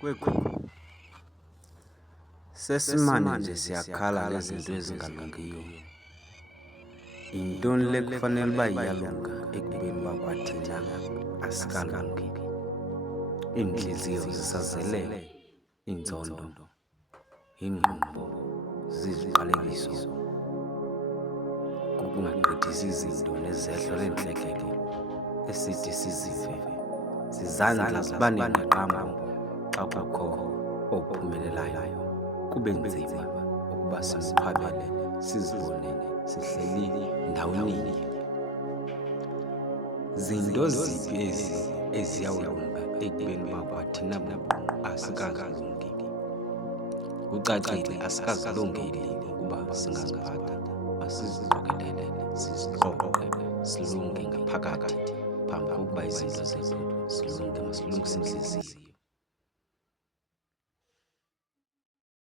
Kwekhu sesimane nje siyakhala ngezinto ezingalungiyo. Yintoni le kufanele uba iyalunga ekubeni uba kwathina asikalungi? Iintliziyo zisazele iintzondo, iingqondo ziziqalekiso, kukungagqithisi izinto nezehlo leentlekele esithi sizive zizandla ziba nengqaqambo xa kukho okuphumelelayo. Kube nzima ukuba siziqhabele sizibone sihleli ndawoninye. Zinto ziphi ezi eziyawulunga ekubeni uba kwathina buqu asikakalungi? Kucacile asikazilungeli ukuba singaziphatha. Masiziqokelele siziqoqe silunge ngaphakathi phambi kokuba izinto zethu zilunge. Masilungise intliziyo.